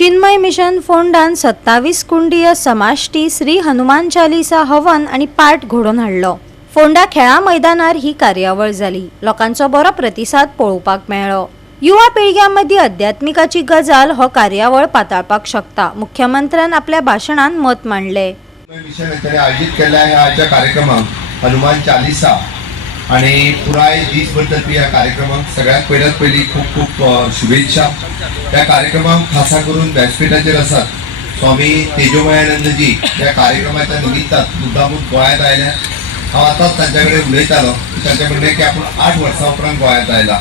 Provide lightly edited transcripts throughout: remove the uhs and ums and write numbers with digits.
Chinmay mission फोंडान 27 कुंडीय समाष्टी Shri Hanuman Chalisa हवन आणि पाठ घडोवन हाडलो। फोंडा खेळा मैदानार ही कार्यावळ जाली। लोकांचो बरो प्रतिसाद पळोवपाक मेळ्ळो। युवा पिळग्यांमदी आध्यात्मिकाची गजाल हो कार्यावळ पाताळपाक शकता। मुख्यमंत्र्यान आपल्या भाषणात मत मांडले। मिशन आयोजित केल्या ह्या कार्यक्रमाक हनुमान चालीसा आणि पुराय देशभर तर्फे ह्या कार्यक्रमाक सगळ्यात पहिली खूप खूप शुभेच्छा। त्या कार्यक्रमाक खासा करून व्यासपीठाचेर आसात स्वामी तेजोमयानंदजी त्या कार्यक्रमाच्या निमित्तान मुद्दामून गोंयांत आयल्या। हांव आतांच तांचे कडेन उलयतालो, तांचें म्हणणें की आपूण 8 वर्सां उपरांत गोंयांत आयला।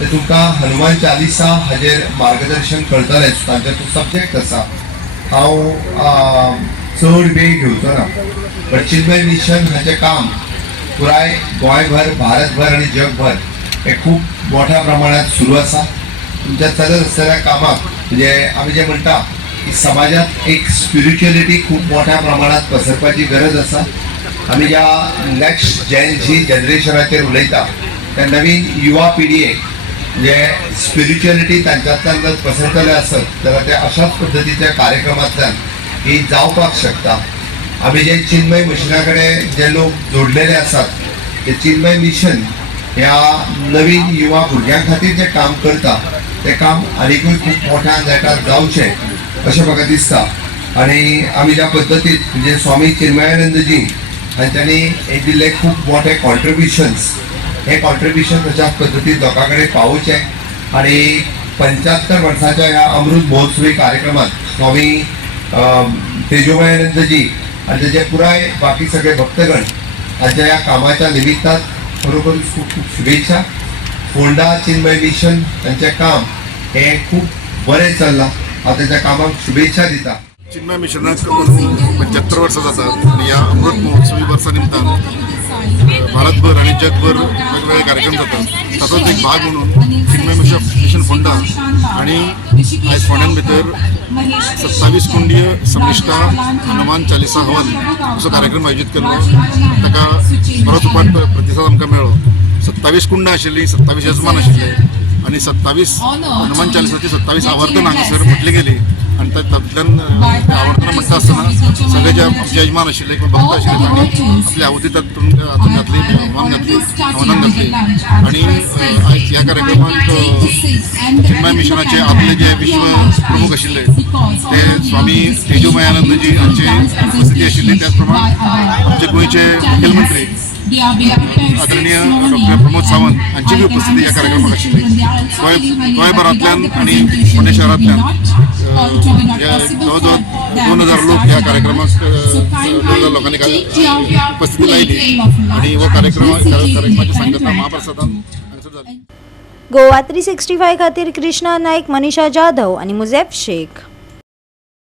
तर तुमकां हनुमान चालीसा हाजेर मार्गदर्शन करतलेच, तांचो तो सब्जेक्ट आसा। हांव चड वेळ घेवचो ना, पण चिन्मय मिशन हाचें काम पुराय गोंयभर, भारतभर आणि जगभर हे खूप मोठ्या प्रमाणात सुरू आसा। तुमच्या चलत असलेल्या कामाक म्हणजे आमी जे म्हणटा की समाजात एक स्पिरिच्युअलिटी खूप मोठ्या प्रमाणात पसरपाची गरज आसा। आमी ज्या नेक्स्ट जनरेशनाचेर उलयता त्या नवीन युवा पिढयेक जे स्पिरिच्युअलिटी तांच्यांतल्यान जर पसरतले आसत जाल्यार ते अशाच पद्धतीच्या कार्यक्रमांतल्यान ही जावपाक शकता। आम्ही जे चिन्मय मिशना कडेन जे लोक जोडलेले आसात ते चिन्मय मिशन ह्या नवीन युवा भुरग्यां खातीर जे काम करता ते काम आनीकूय खूप मोठ्या नेटार जावचें अशें म्हाका दिसता। आनी आमी ज्या पद्दतीन म्हणजे स्वामी चिन्मयानंदजी हांच्यांनी हे दिल्ले खूप मोठे कॉन्ट्रिब्युशन्स, हे कॉन्ट्रिब्युशन तशाच पद्दतीन लोकां कडेन पावोवचें। आनी 75 वर्साच्या ह्या अमृत महोत्सवी कार्यक्रमात स्वामी तेजोमयानंदजी आणि त्याचे पुराय बाकी सगळे भक्तगण हांच्या या कामाच्या निमित्तान खरोखर खूप खूप शुभेच्छा। फोंडा चिन्मय मिशन त्यांचे काम हे खूप बरें चल्लां, हांव त्याच्या कामाक शुभेच्छा दिता। चिन्मय मिशनाक 75 वर्सां जातात आणि या अमृत महोत्सवी वर्सा निमतान भारतभर आणि जगभर वेगवेगळे कार्यक्रम जातात। तातूंत एक भाग म्हणून चिन्मय मिशन फोंडा आणि आयज फोंड्यान भितर 27 कुंडीय समिष्टा हनुमान चालीसा हवन असो कार्यक्रम आयोजित केलो। ताका बरोच उपाट प्रतिसाद आमकां मेळ्ळो। 27 कुंडां आशिल्लीं, 27 यजमान आशिल्ले आणि 27 हनुमान चालीसाची 27 आवर्तन हांगासर म्हटली गेली। आणि तातूंतल्यान आवर्तना म्हणटा आसतना सगळे जे आमचे यजमान आशिल्ले किंवा भक्त आशिल्ले तांणी आपली आवती तातूंत घातली, हवनान घातली। आणि आयज ह्या कार्यक्रमाक चिन्मय मिशनाचे आदले जे विश्व प्रमुख आशिल्ले ते स्वामी तेजोमयानंदजी हांची उपस्थिती आशिल्ली। त्याच प्रमाण आमचे गोंयचे मुखेलमंत्री आदरणीय डॉक्टर प्रमोद सावंत हांची बी उपस्थिती ह्या कार्यक्रमाक आशिल्ली। गोंयभरांतल्यान आणि पुणे शहरांतल्यान जवळजवळ 2000 लोक ह्या कार्यक्रमाक 2000 लोकांनी उपस्थिती लायली आणि हो कार्यक्रमाची सांगता महाप्रसादान हांगासर जाली। गोवा 365 खातीर कृष्णा नायक, मनीषा जाधव आणि मुझेफ शेख।